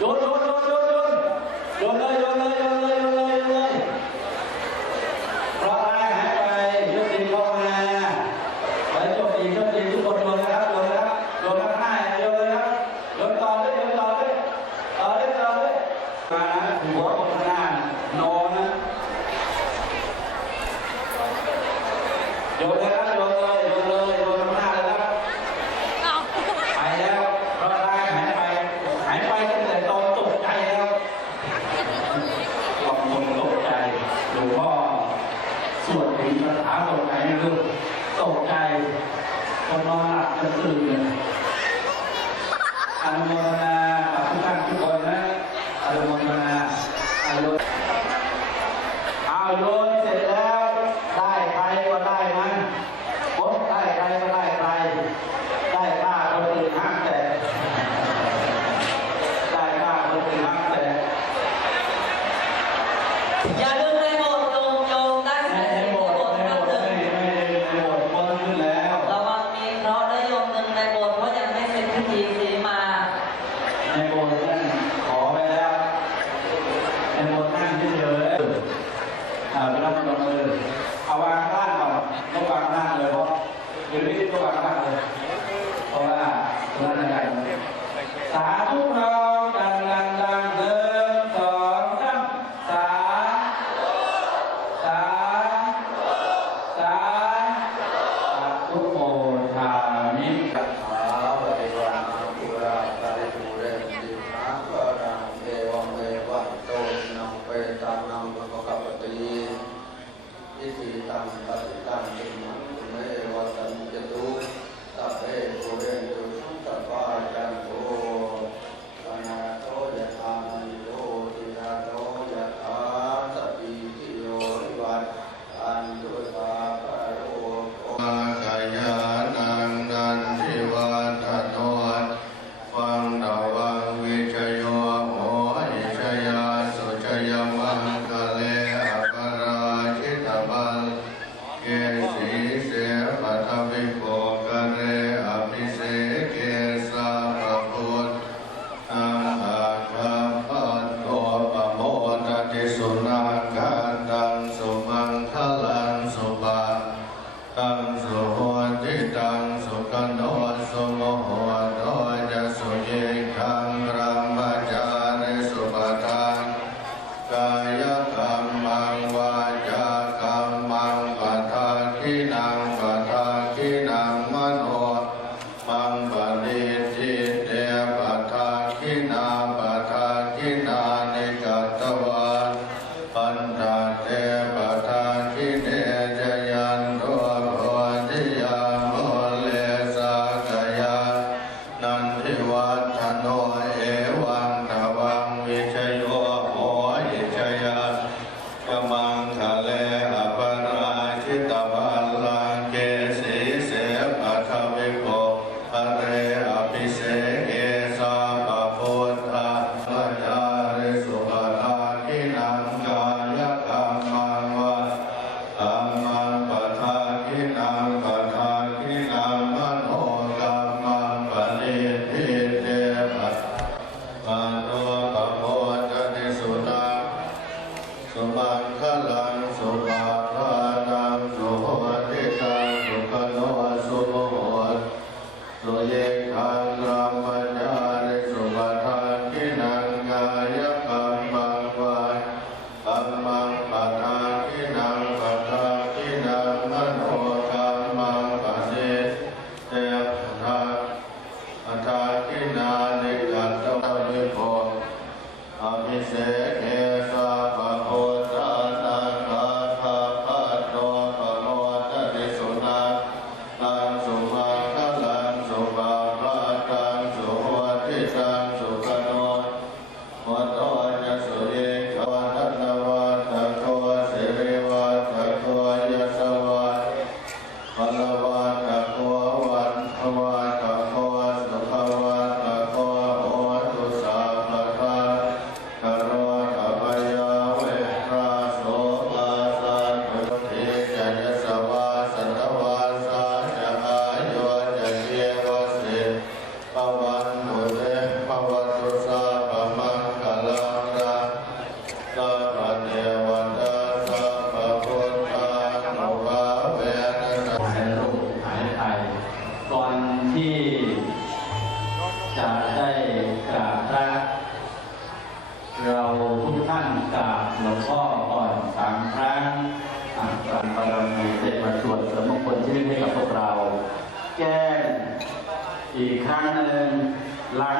โยนโยนโยนโยนโยนเลยโยนเลยโยนเลย มาเอายุเสร็จแล้ว เกสีเสปทวิโกเกเร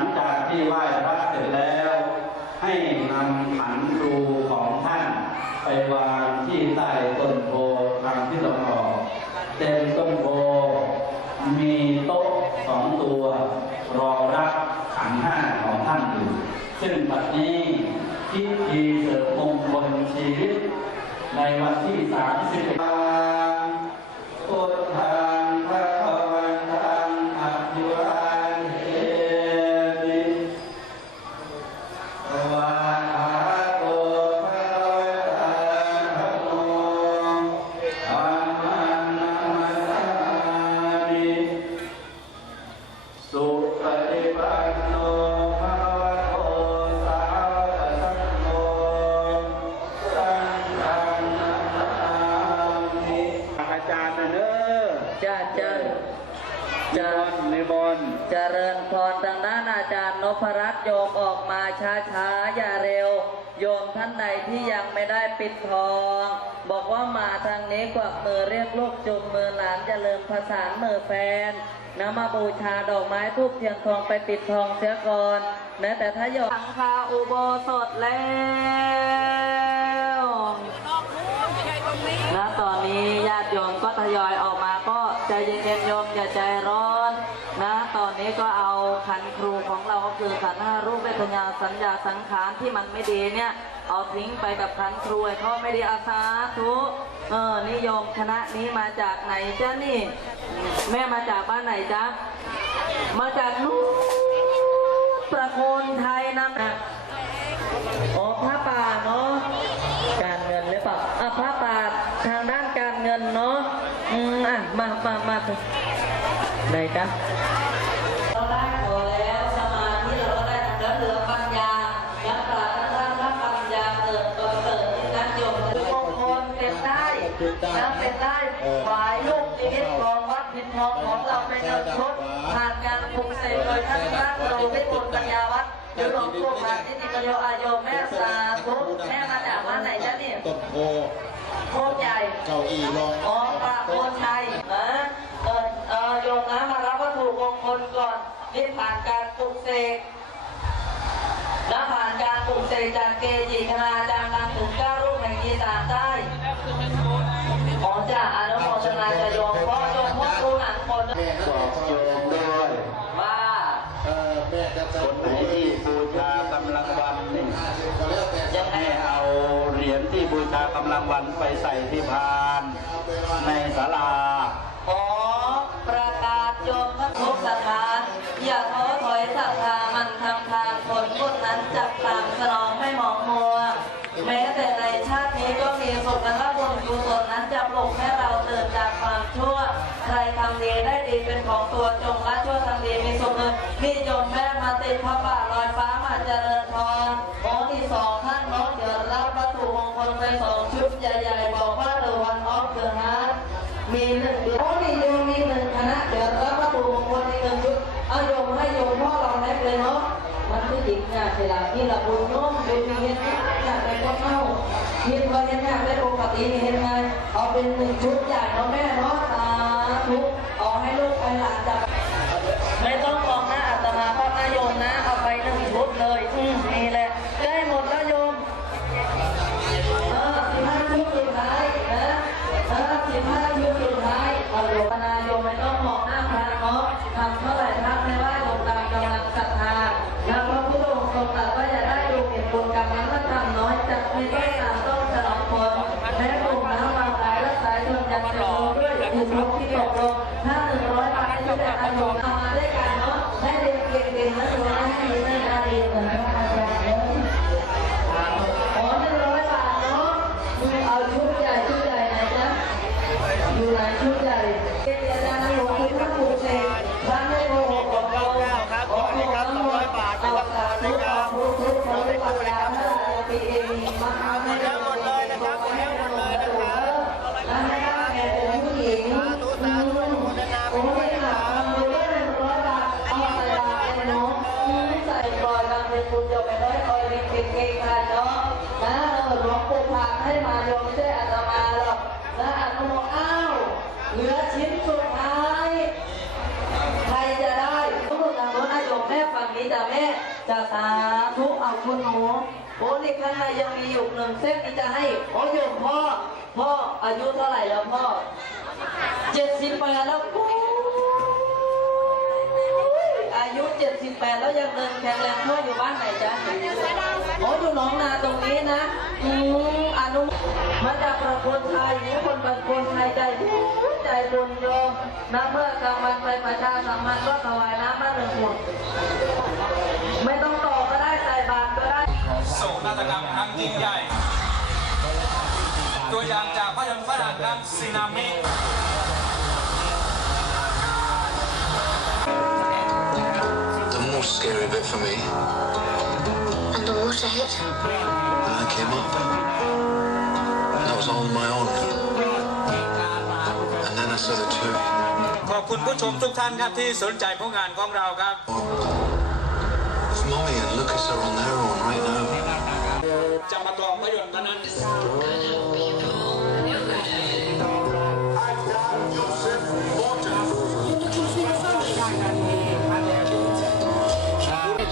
ลังจากที่ไหว้พระเสร็จแล้ว ให้นำขันครูของท่าน ไปวางที่ใต้ต้นโพทางที่ตะวันออกเต็มต้นโพมีโต๊ะสองตัวรอรับขันห้าของท่านอยู่ ซึ่งบัดนี้พิธีเสริมมงคลชีวิต ในวันที่30พุ พรัตน์โยมออกมาช้าๆ อย่าเร็ว โยมท่านใดที่ยังไม่ได้ปิดทอง บอกว่ามาทางนี้กวักมือเรียกลูกจุงมือหลานจะเริ่มผสานมือแฟนนำมาบูชาดอกไม้ทูบเทียนทองไปปิดทองเสียก่อนแม้แต่ถ้าโยมหลังคาอุโบสถแล้วนะตอนนี้ญาติโยมก็ทยอยออกมาก็ใจเย็นๆโยมอย่าใจร้อน นะ ตอนนี้ก็เอา ขันห้ารูปเวทนาสัญญาสังขารที่มันไม่ดีเนี่ย เอาทิ้งไปกับขันครูให้เขาไม่ดีอาสาทุเออนิยมคณะนี้มาจากไหนจ้านี่ แม่มาจากบ้านไหนจ๊ะ มาจากนู้นประโคนไทยนะอ๋อพระป่าเนาะการเงินหรือเปล่าอะพระป่าทางด้านการเงินเนาะอืมอะมามามาไหนจ๊ะ แล้วเป็นได้ฝ่ายลูกชีวิตของวัดพินทองของเราเป็นเงินชดผ่านการปลุกเสกโดยท่านพระครูวิบุลปัญญาวัดหรือหลวงปู่ผานิติปโยอาโยแม่สาธุแม่มาจากบ้านไหนจ๊ะเนี่ยต้นโพโคกใหญ่เก้าอี้รองอ๋อปะโคนชัยนะเออเออโยมนะมารับวัตถุมงคลก่อนนี่ผ่านการปลุกเสกและผ่านการปลุกเสกจากเกจิคณา คนไหนที่บูชากำลังวันนี่ก็แล้วแต่ยังไงให้เอาเหรียญที่บูชากำลังวันไปใส่ที่พานในศาลาขอประกาศโยมพระทุกสถาน อย่าท้อถอยศรัทธามันทำทางผลบุญนั้นจักตามสนองไม่หมองมัว แม้แต่ในชาตินี้ก็มีสุขและบุญกุศลนั้นจะปลุกให้ ใครทำดีได้ดีเป็นของตัวจงละชั่วทำดีมีสุขเลยนี่โยมแม่มาติดพระป่าลอยฟ้ามาเจริญพรโอ้ที่สองท่านน้องเดี๋ยวรับวัตถุมงคลไปสองชุดใหญ่ๆ บอกว่าเดอวันออฟเดอฮาร์มีหนึ่งเดือนโอ้นี่โยมมีหนึ่งคณะเดี๋ยวรับวัตถุมงคลอีกหนึ่งชุดเอาโยมให้โยมพ่อเราแน็กเลยเนาะมันไม่จริงเนี่ยเวลาที่เราบุญน้มเป็นมีเห็นอยากเป็นก็เข้าเห็นว่าเห็นอยากเป็นปกติมีเห็นไงเอาเป็นหนึ่งชุดใหญ่เนาะแม่เนาะ ธุเอาให้ลูกไปหลานจับไม่ต้องมองหน้าอาตมาพ่อหน้าโยมนะ เอาไปหนึ่งชุดเลย อืมนี่แหละ ลบที่ตกลงถ้าหนึ่งร้อยบาทให้ช่วยกันเอาโยมเอามาด้วยกันเนาะให้เรียนเก่งๆนะโยมให้ดีในการเรียนเหมือนพระอาจารย์เลย ขอหนึ่งร้อยบาทเนาะเอาชุดใหญ่ชุดใหญ่ไหนจ๊ะอยู่ไหนชุดใหญ่เกียรติอาจารย์หลวงคุณพระภูมิเสกพระไม่โกหกของเราขอขอบคุณร้อยบาทเอาสาธุขอพุทธขอให้ปัญญาพระราชปีเองมาทำให้ได้หมดเลยนะครับให้หมดเลยนะครับและให้ได้แก่เป็นผู้หญิงอืมโอ้ยค่ะทำบุญได้หนึ่งร้อยบาทเอาใส่บาตรเลยเนาะอืมใส่ปล่อยบางเป็นบุญเดียวไปเลยคอยเรียนเก่งๆค่ะเนาะ นะเออหลวงปู่พากให้มาโยมไม่ใช่อาตมาหรอกนะอาตมาอ้าวเหลือชิ้นสุดท้าย ใครจะได้ นี้จ้ะ แม่จะสาธุเอาคุณหนูโอ้นี่ข้างในยังมีอยู่หนึ่งเส้นที่จะให้โอ้ยมพ่อ พ่ออายุเท่าไหร่แล้วพ่อเจ็ดสิบแปดแล้วโอ้ยอายุเจ็ดสิบแปดแล้วยังเดินแข็งแรงพ่ออยู่บ้านไหนจ๊ะโอ้อยู่หนองนาตรงนี้นะ อืมอนุมาจาประโคนชัยนี่คนประโคนชัยใจใจบุญโยมนะเมื่อกลางวันไปประชาสัมพันธ์ก็ถวายน้ำมาหนึ่งขวด ยิ่งใหญ่ ตัวอย่างจากภาพยนตร์ฝรั่งเรื่องซีนามิ The most scary bit for me, And the water hit. when I came up, that was all on my own. And then I saw the two. ขอบคุณผู้ชมทุกท่านครับที่สนใจผลงานของเราครับ จะมาตกอบประโยชน์เท่านั้น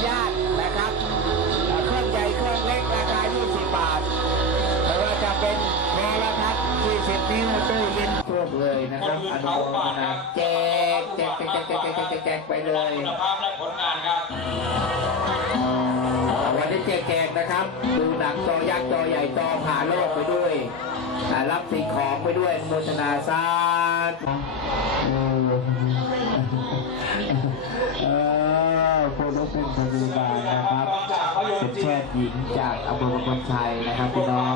ญาตินะครับเครื่องใหญ่เครื่องเล็กราคา 20 บาทไม่ว่าจะเป็นโทรทัศน์20นิ้วตู้เย็นทั่วเลยนะครับอนุโมทนาแจกแจกแจกแจกแจกแจกไปเลยคุณภาพและผลงานครับ แกแจกนะครับ ดูหนังจอยักษ์จอใหญ่จอผ่าโลกไปด้วย รับสิ่งของไปด้วยโมทนาสาธุเออผู้รู้เป็นพยาบาลนะครับเป็นแพทย์หญิงจากอำเภอประคนชัยนะครับพี่น้อง